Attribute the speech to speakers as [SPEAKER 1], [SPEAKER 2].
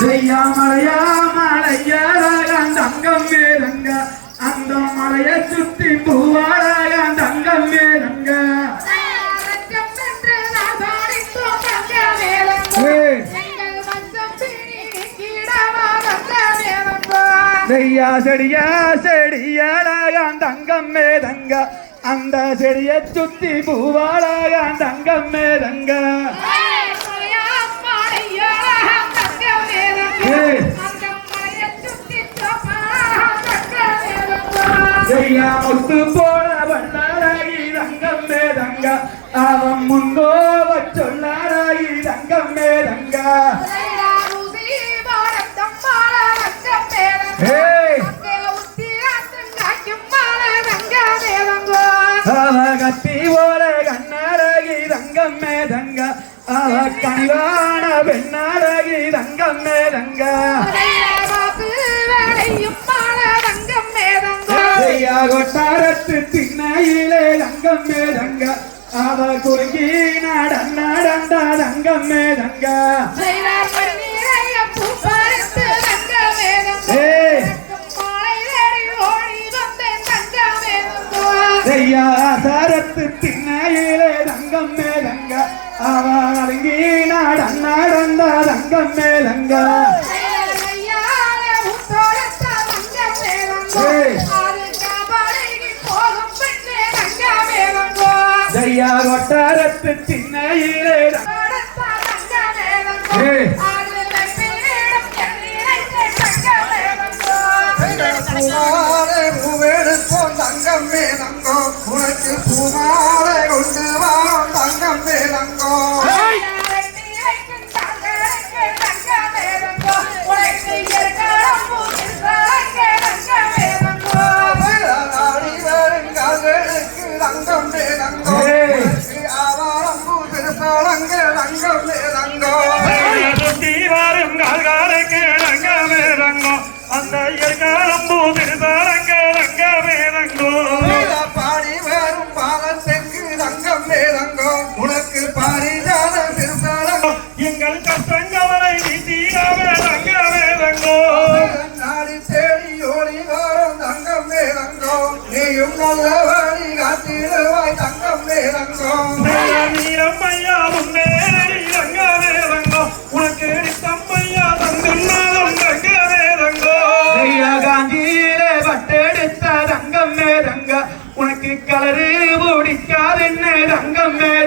[SPEAKER 1] செய்யாமலையா மலையாராகான் தங்கம் மேலங்க அந்த மலைய சுத்தி பூவாராகான் தங்கம் மேலங்க செய்யா செடியா செடியாராகான் தங்கம் மேதங்க. அந்த செடியை சுத்தி பூவாராகான் தங்கம் மேதங்க. செய்யா முத்து போல வண்ணாராகி தங்கம் மேதங்க அவன் முன்கோ சொல்லாராயி தங்கம் மேதங்க கத்தி போல கண்ணாராகி தங்கம் மேதங்க அவ கனிவான பெண்ணாராகி தங்கம் மேதங்க தங்கம் மேதங்க. அவ குறுகி நடந்த நடந்த தங்கம் மேதங்க. சரத்து திண்ணையிலே தங்கம் மேலங்க அவ அடங்கி நடந்த நடந்த தங்கம் மேதங்க. ஏய்.
[SPEAKER 2] பூமாலை பூவெடுப்போம் தங்கம் மேலங்கோ உனக்கு பூமாலை நல்லவழி காத்திடுவாய் தங்கம் நேரங்கம்
[SPEAKER 1] நீரம் ஐயா உன்னே ரங்க
[SPEAKER 2] நேரங்கம் உனக்கு
[SPEAKER 1] நித்தம் ஐயா தந்துன்னாலும் ரங்க
[SPEAKER 2] நேரங்கம் ஐயா காந்தியிலே பட்டெடுத்த தங்கம்? கலரு பிடிக்காது ரங்கம் நேரம்